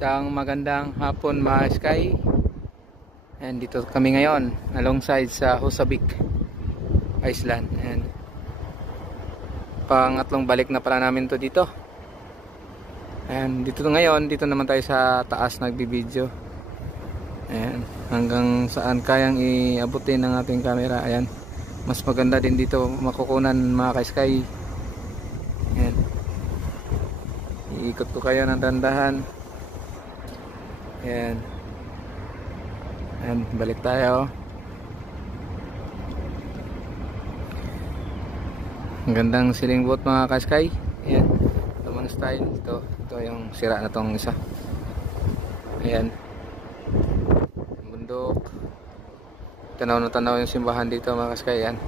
Isang magandang hapon mga Sky. And dito kami ngayon alongside sa Husabik Island. And pangatlong balik na pala namin to dito. And dito ngayon, dito naman tayo sa taas nagbibideo. Ayan, hanggang saan kayang iabutin ng ating camera. Ayan, mas maganda din dito makukunan mga Sky. Ayan, iikot ko kayo ng dandahan. Ayan. Ayan, balik tayo. Ang gandang ceiling boat mga Sky. Ayan, tamang style. Ito yung sira na tong isa. Ayan, bundok. Tanaw na tanaw yung simbahan dito mga Sky. Ayan,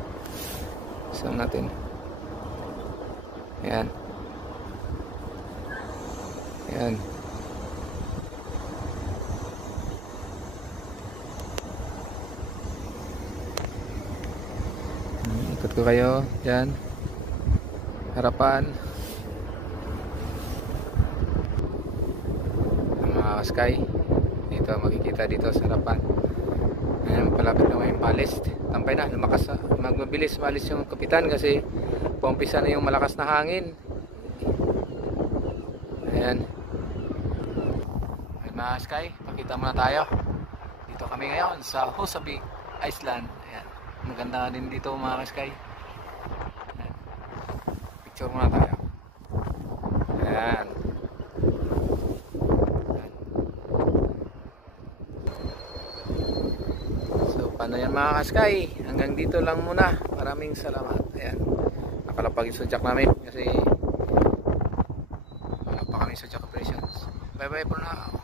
isang natin. Ayan. Ayan. Ikot ko kayo dyan harapan mga Sky. Dito makikita dito sa harapan. Ayan, palapit na yung palis. Tampay na, lumakas na. Magmabilis malis yung kapitan kasi paumpisa na yung malakas na hangin. Ayan. Ayan mga Sky, pakita muna tayo. Dito kami ngayon sa Husabik Island. Ayan, maganda din dito mga Sky. Ayan, picture muna tayo. Ayan. So paano yan mga Sky, hanggang dito lang muna. Maraming salamat. Ayan, nakalapag yung sudyak namin kasi wala pa kami sudyak operations. Bye bye for now.